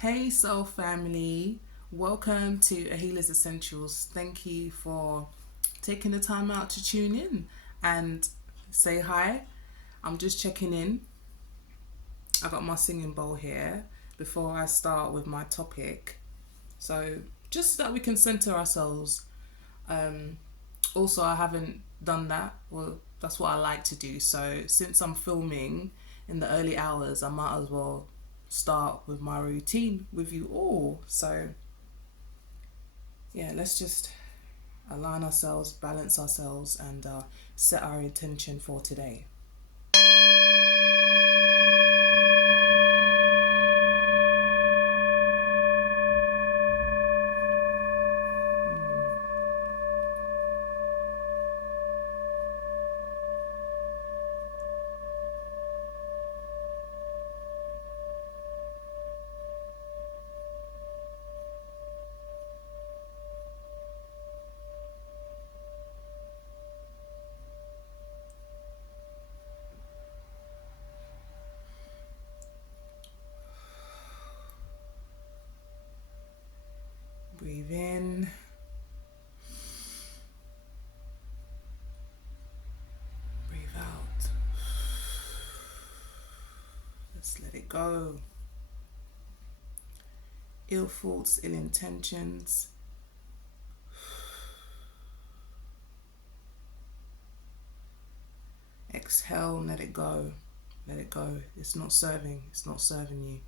Hey Soul Family, welcome to A Healer's Essentials. Thank you for taking the time out to tune in and say hi. I'm just checking in. I got my singing bowl here before I start with my topic. So just so that we can center ourselves. Also, I haven't done that. Well, that's what I like to do. So since I'm filming in the early hours, I might as well start with my routine with you all. So yeah, let's just align ourselves, balance ourselves, and set our intention for today. Breathe in. Breathe out. Let's let it go. Ill thoughts, ill intentions. Exhale, let it go. Let it go. It's not serving you.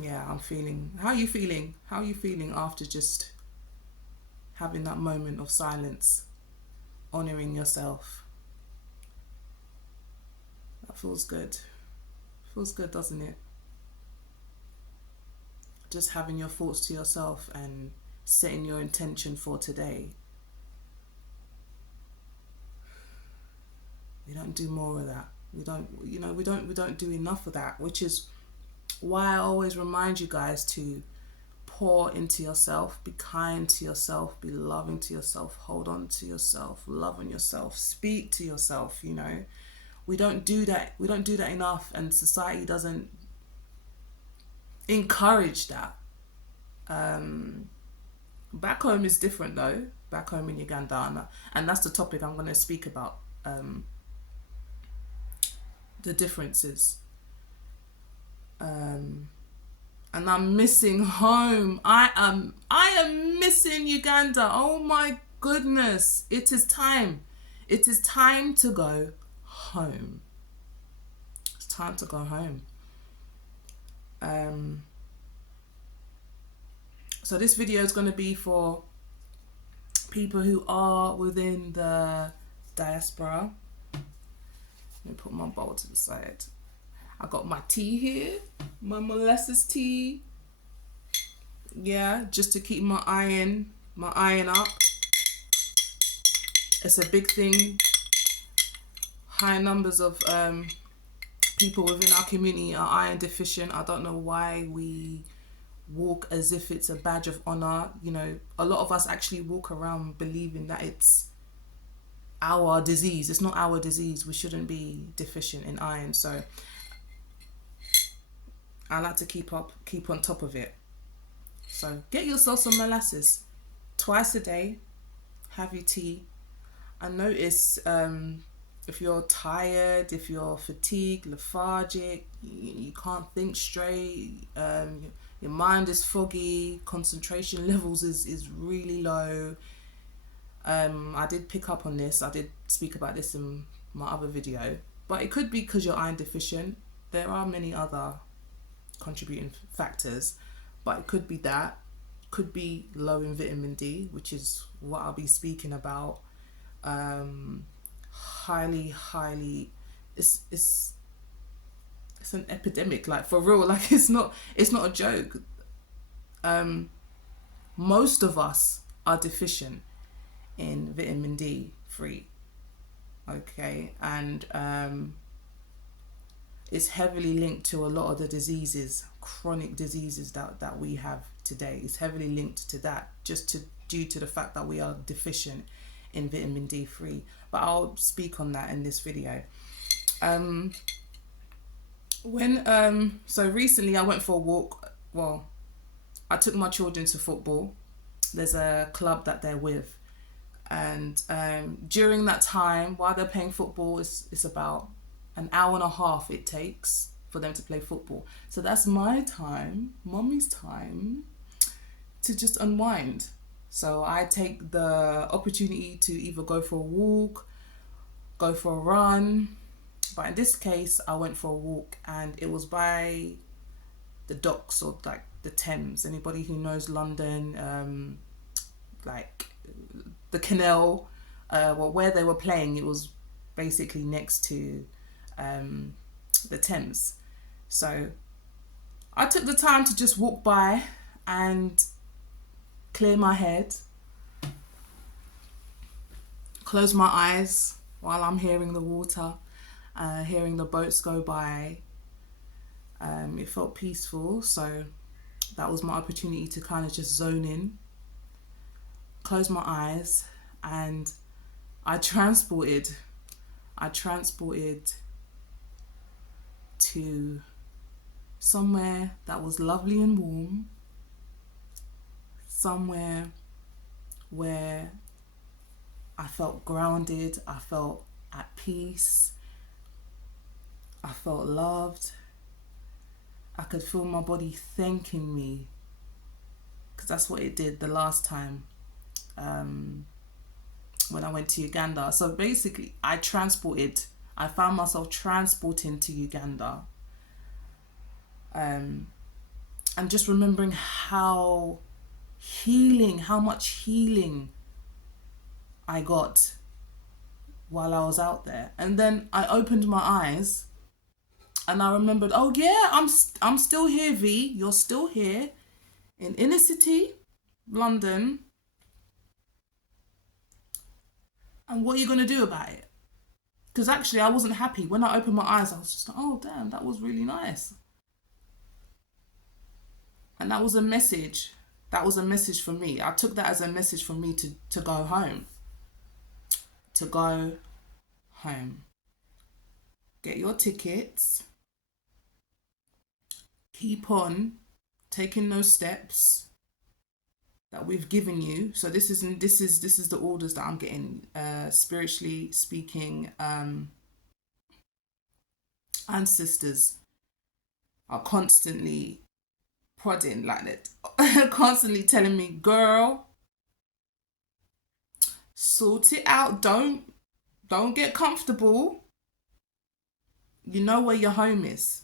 Yeah, I'm feeling. How are you feeling? How are you feeling after just having that moment of silence, honoring yourself? That feels good. Feels good, doesn't it? Just having your thoughts to yourself and setting your intention for today. We don't do more of that. We don't do enough of that, which is why I always remind you guys to pour into yourself, be kind to yourself, be loving to yourself, hold on to yourself, love on yourself, speak to yourself. We don't do that enough, and society doesn't encourage that. Back home is different though, back home in Uganda, and that's the topic I'm going to speak about, the differences. And I'm missing home. I am missing Uganda. Oh my goodness. It is time. It is time to go home. It's time to go home. So this video is going to be for people who are within the diaspora. Let me put my bowl to the side. I got my tea here, my molasses tea. Yeah, just to keep my iron up. It's a big thing. High numbers of people within our community are iron deficient. I don't know why we walk as if it's a badge of honor. A lot of us actually walk around believing that it's our disease. It's not our disease. We shouldn't be deficient in iron. So I like to keep on top of it. So get yourself some molasses twice a day. Have your tea. I notice if you're tired, if you're fatigued, lethargic, you can't think straight, your mind is foggy, concentration levels is really low. I did pick up on this. I did speak about this in my other video, but it could be because you're iron deficient. There are many other contributing factors, but it could be that. Could be low in vitamin D, which is what I'll be speaking about. Highly, it's an epidemic, like for real. Like it's not a joke. Most of us are deficient in vitamin D3. Okay, and it's heavily linked to a lot of the diseases, chronic diseases that we have today. It's heavily linked to that, due to the fact that we are deficient in vitamin D3. But I'll speak on that in this video. When so recently I went for a walk. Well, I took my children to football. There's a club that they're with, and during that time while they're playing football, it's about an hour and a half it takes for them to play football. So that's my time, mommy's time, to just unwind. So I take the opportunity to either go for a walk, go for a run. But in this case, I went for a walk, and it was by the docks, or like the Thames. Anybody who knows London, like the canal, well, where they were playing, it was basically next to um, the Thames. So I took the time to just walk by and clear my head, close my eyes while I'm hearing the water, hearing the boats go by. It felt peaceful, so that was my opportunity to kind of just zone in, close my eyes, and I transported. I transported to somewhere that was lovely and warm, somewhere where I felt grounded, I felt at peace, I felt loved. I could feel my body thanking me, because that's what it did the last time um, when I went to Uganda. So basically, I found myself transporting to Uganda, um, and just remembering how much healing I got while I was out there. And then I opened my eyes and I remembered, oh yeah, I'm still here, V. You're still here in inner city, London. And what are you gonna do about it? Because actually, I wasn't happy when I opened my eyes. I was just like, oh damn, that was really nice, and that was a message. That was a message for me. I took that as a message for me to go home. To go home. Get your tickets. Keep on taking those steps that we've given you. So this is the orders that I'm getting, spiritually speaking. Ancestors are constantly prodding like that, constantly telling me, girl, sort it out. Don't get comfortable. You know where your home is.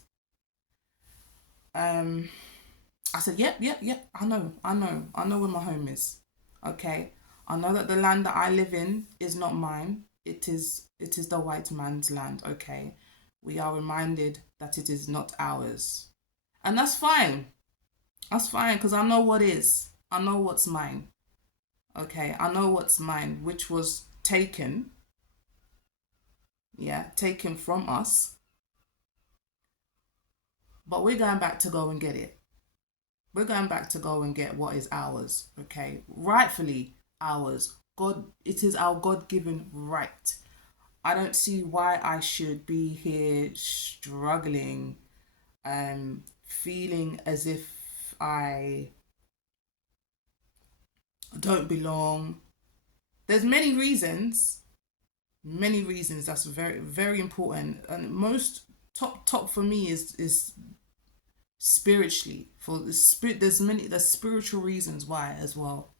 Um, I said, yep. I know where my home is. Okay, I know that the land that I live in is not mine. It is the white man's land. Okay, we are reminded that it is not ours, and that's fine. That's fine, because I know what is. I know what's mine. Okay, I know what's mine, which was taken. Yeah, taken from us. But we're going back to go and get it. We're going back to go and get what is ours, okay? Rightfully ours. God, it is our God given right. I don't see why I should be here struggling, feeling as if I don't belong. There's many reasons that's very, very important. And most top for me is spiritually. For the spirit, there's spiritual reasons why as well.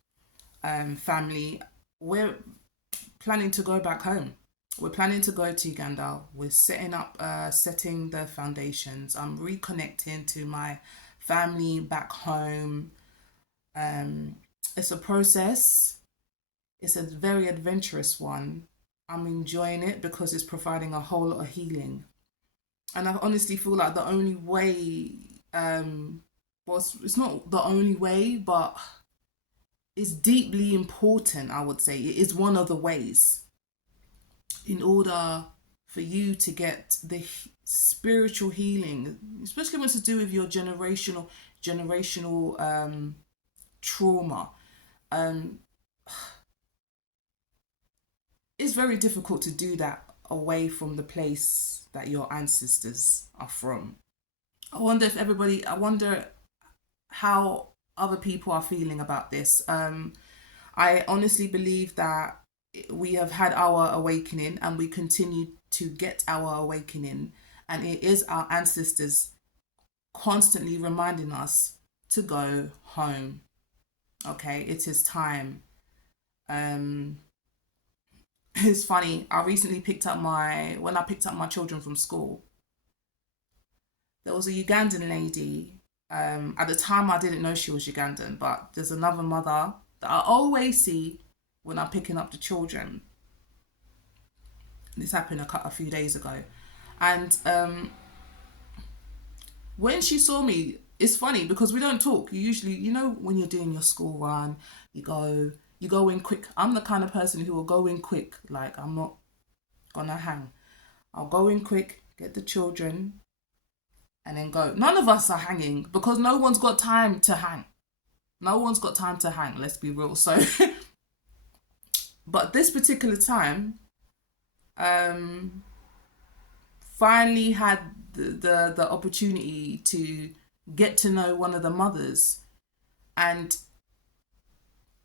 Family, we're planning to go back home. We're planning to go to Uganda. We're setting the foundations. I'm reconnecting to my family back home. It's a process. It's a very adventurous one. I'm enjoying it because it's providing a whole lot of healing. And I honestly feel like the only way, well, it's not the only way, but it's deeply important, I would say. It is one of the ways in order for you to get the spiritual healing, especially when it's to do with your generational trauma. Um, it's very difficult to do that away from the place that your ancestors are from. I wonder how other people are feeling about this. I honestly believe that we have had our awakening and we continue to get our awakening, and it is our ancestors constantly reminding us to go home. Okay, it is time. Um, it's funny. I recently when I picked up my children from school, there was a Ugandan lady. At the time, I didn't know she was Ugandan, but there's another mother that I always see when I'm picking up the children. This happened a few days ago, and when she saw me, it's funny because we don't talk. You usually, when you're doing your school run, you go, you go in quick. I'm the kind of person who will go in quick. Like I'm not gonna hang. I'll go in quick, get the children, and then go. None of us are hanging because no one's got time to hang. No one's got time to hang. Let's be real. So, but this particular time, um, finally had the opportunity to get to know one of the mothers, and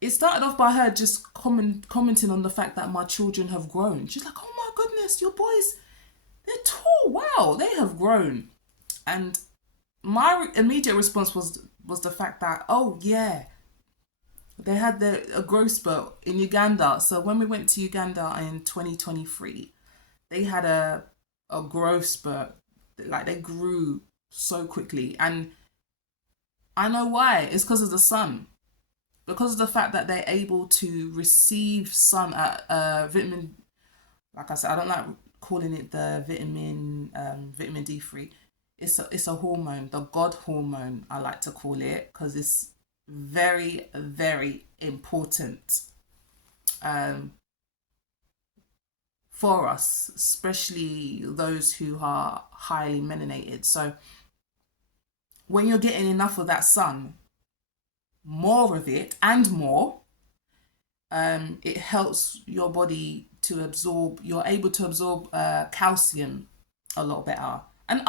it started off by her just commenting on the fact that my children have grown. She's like, "Oh my goodness, your boys, they're tall. Wow, they have grown." And my immediate response was the fact that, oh yeah, they had a growth spurt in Uganda. So when we went to Uganda in 2023, they had a growth spurt. Like they grew so quickly, and I know why. It's because of the sun, because of the fact that they're able to receive sun at vitamin. Like I said, I don't like calling it the vitamin D3. It's a hormone, the God hormone, I like to call it, because it's very, very important um, for us, especially those who are highly melanated. So when you're getting enough of that sun, more of it and more, it helps your body to absorb. You're able to absorb calcium a lot better, and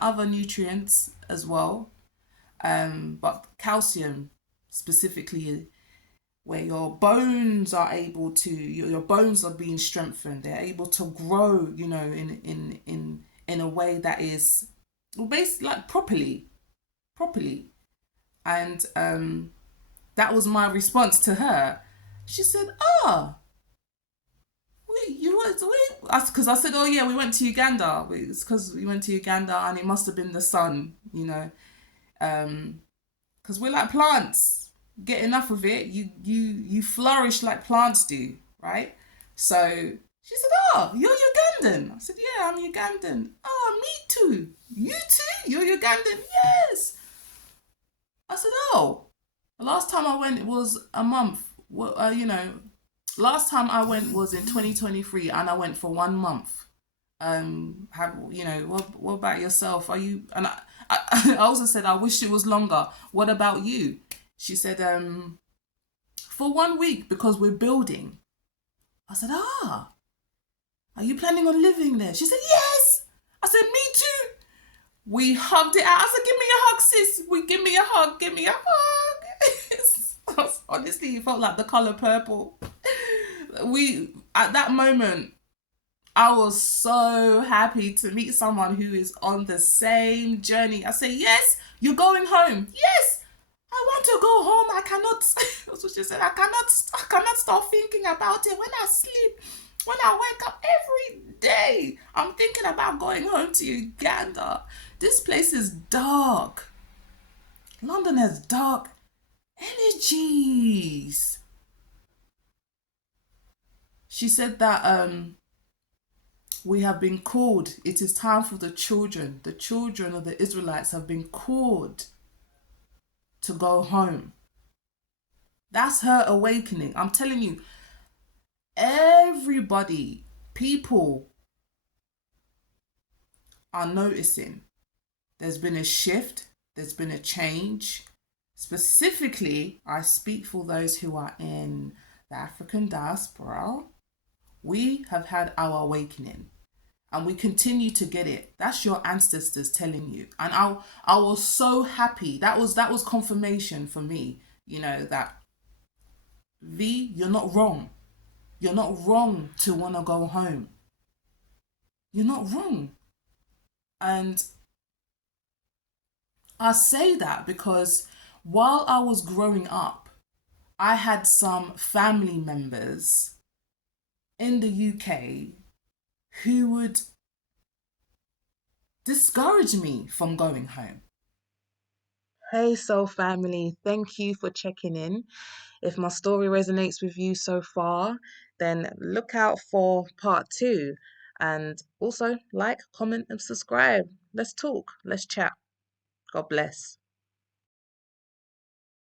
other nutrients as well. But calcium specifically, where your bones are able to, your bones are being strengthened. They're able to grow, in a way that is, well, basically like properly. And that was my response to her. She said, "Ah, you went, because I said, oh yeah, we went to Uganda. It's because we went to Uganda, and it must have been the sun, because we're like plants. Get enough of it, you flourish like plants do, right?" So she said, "Oh, you're Ugandan." I said, "Yeah, I'm Ugandan." "Oh, me too." "You too? You're Ugandan?" "Yes." I said, "Oh, the last time I went was a month. Well, last time I went was in 2023, and I went for 1 month. Have what about yourself? Are you?" And I also said, "I wish it was longer. What about you?" She said, "For 1 week because we're building." I said, "Ah, are you planning on living there?" She said, "Yes." I said, "Me too." We hugged it out. I said, "Give me a hug, sis. Give me a hug. Give me a hug." Honestly, it felt like the color purple. We, at that moment, I was so happy to meet someone who is on the same journey. I say, "Yes, you're going home." "Yes, I want to go home. I cannot." That's what she said. I cannot stop thinking about it when I sleep. When I wake up every day, I'm thinking about going home to Uganda. This place is dark. London has dark energies. She said that we have been called. It is time for the children of the Israelites have been called to go home. That's her awakening. I'm telling you, everybody, people are noticing there's been a shift, there's been a change. Specifically, I speak for those who are in the African diaspora. We have had our awakening. and we continue to get it. That's your ancestors telling you. And I was so happy. That was confirmation for me, that V, you're not wrong. You're not wrong to want to go home. You're not wrong. And I say that because while I was growing up, I had some family members in the UK who would discourage me from going home. Hey, Soul family, thank you for checking in. If my story resonates with you so far, then look out for part 2. And also like, comment, and subscribe. Let's talk, let's chat. God bless.